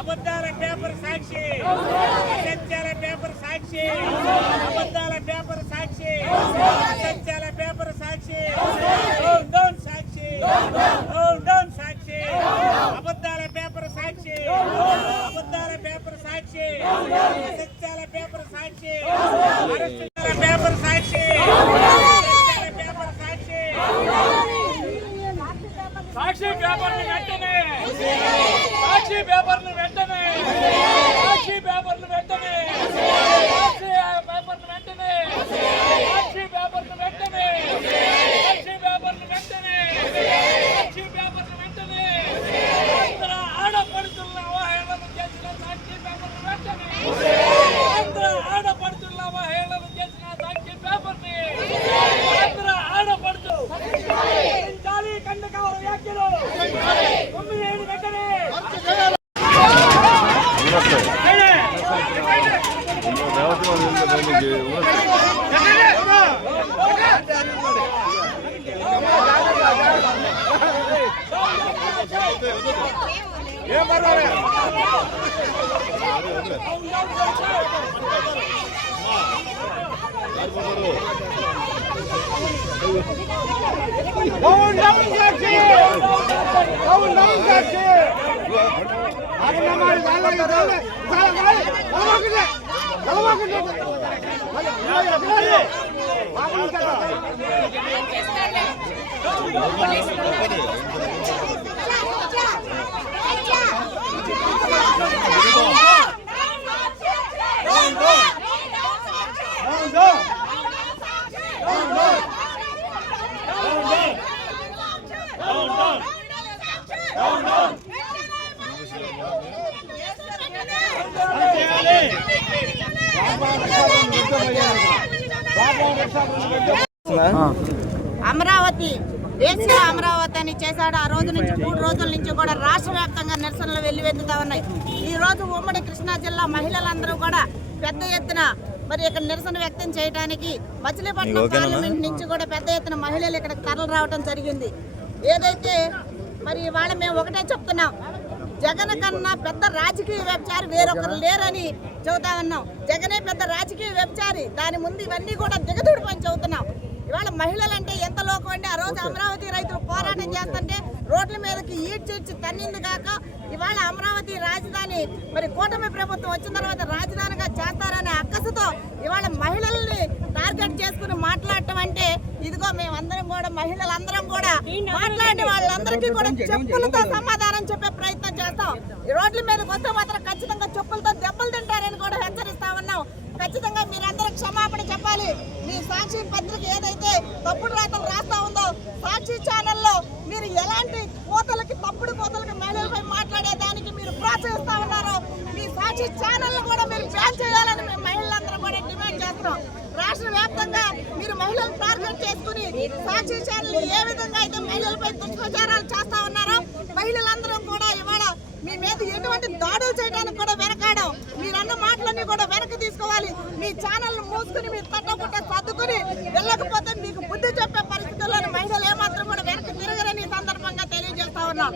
అబద్ధాల పేపర్ సాక్షి, సత్యాల పేపర్ సాక్షి, అబద్ధాల పేపర్ సాక్షి, సత్యాల పేపర్ సాక్షి, డౌన్ సాక్షి, డౌన్ సాక్షి, అబద్ధాల పేపర్ సాక్షి, అబద్ధాల పేపర్ సాక్షి, సత్యాల పేపర్ సాక్షి, అరెస్టుల పేపర్ సాక్షి, సత్యాల పేపర్ సాక్షి, సాక్షి పేపర్లు వెంటనే, సాక్షి పేపర్లు వెంటనే, సాక్షి పేపర్లు వెంటనే, సాక్షి పేపర్లు వెంటనే, సాక్షి పేపర్లు వెంటనే, సాక్షి పేపర్లు వెంటనే, సాక్షి పేపర్లు వెంటనే, ఆంధ్ర ఆడపడుతున్న అవహేళన చేసిన సాక్షి పేపర్లు వెంటనే, ఆంధ్ర ఆడపడుతున్న అవహేళన చేసిన సాక్షి పేపర్ని, ఆంధ్ర ఆడపడుతు కండకాల వ్యాఖ్యలు 9 వెంటనే అమరావతి దేశీయ అమరావతి అని చేశాడు. ఆ రోజు నుంచి 3 రోజుల నుంచి కూడా రాష్ట్ర వ్యాప్తంగా నిరసనలు వెల్లువెత్తుతా ఉన్నాయి. ఈ రోజు ఉమ్మడి కృష్ణా జిల్లా మహిళలందరూ కూడా పెద్ద ఎత్తున మరి ఇక్కడ నిరసన వ్యక్తం చేయడానికి మచిలీపట్నం పార్లమెంట్ నుంచి కూడా పెద్ద ఎత్తున మహిళలు ఇక్కడ తరలి రావడం జరిగింది. ఏదైతే మరి ఇవాళ మేము ఒకటే చెప్తున్నాం, జగన్ కన్నా పెద్ద రాజకీయ వ్యభిచారి వేరొకరు లేరని చెబుతా ఉన్నాం. జగనే పెద్ద రాజకీయ వ్యభిచారి, దాని ముందు ఇవన్నీ కూడా దిగదుడి పని చెబుతున్నాం. ఇవాళ మహిళలంటే ఎంత లోకం అండి. ఆ రోజు అమరావతి రైతులు పోరాటం చేస్తుంటే రోడ్ల మీదకి ఈడ్చిడ్చి తన్నింది కాక ఇవాళ అమరావతి రాజధాని మరి కూటమి ప్రభుత్వం వచ్చిన తర్వాత రాజధానిగా చేస్తారనే అక్కసుతో ఇవాళ మహిళల్ని టార్గెట్ చేసుకుని మాట్లాడటం అంటే ఇదిగో మేమందరం కూడా మహిళలందరం కూడా మాట్లాడే వాళ్ళందరికీ కూడా చెప్పులతో సమాధానం చెప్పే ప్రయత్నం చేస్తాం. ఈ రోడ్ల మీదకి వస్తే మాత్రం ఖచ్చితంగా చెప్పులతో దెబ్బలు తింటారని కూడా హెచ్చరిస్తా ఉన్నాం. ఖచ్చితంగా మీరందరూ క్షమాపణ చెప్పాలి. మీ సాక్షి పత్రిక ఏదైతే తప్పుడు రాతలు రాస్తా ఉందో సాక్షి ఛానల్లో మీరు ఎలాంటి కోతలకి తప్పుడు కోతలకి మహిళలపై మాట్లాడేదానికి మీరు ప్రోత్సహిస్తా ఉన్నారో మీ సాక్షి ఛానల్ కూడా మీరు బ్యాన్ చేయాలని మేము మహిళలందరూ కూడా డిమాండ్ చేస్తున్నాం. రాష్ట్ర వ్యాప్తంగా మీరు మహిళలు టార్గెట్ చేసుకుని సాక్షి ఛానల్ ఏ విధంగా అయితే మహిళలపై దుష్ప్రచారాలు చేస్తా ఉన్నారో మహిళలందరం కూడా ఇవాళ మీ మీద ఎటువంటి దాడులు చేయడానికి కూడా వెనకాడం, మీరన్న మాటలన్నీ కూడా వెనక్కి తీసుకోవాలి. మీ ఛానల్ మూసుకుని మీ తట్టపుట్ట సర్దుకుని వెళ్ళకపోతే మీకు బుద్ధి చెప్పే పరిస్థితుల్లో మహిళలు ఏమాత్రం కూడా వెనక్కి తిరగరని ఈ సందర్భంగా తెలియజేస్తా ఉన్నాం.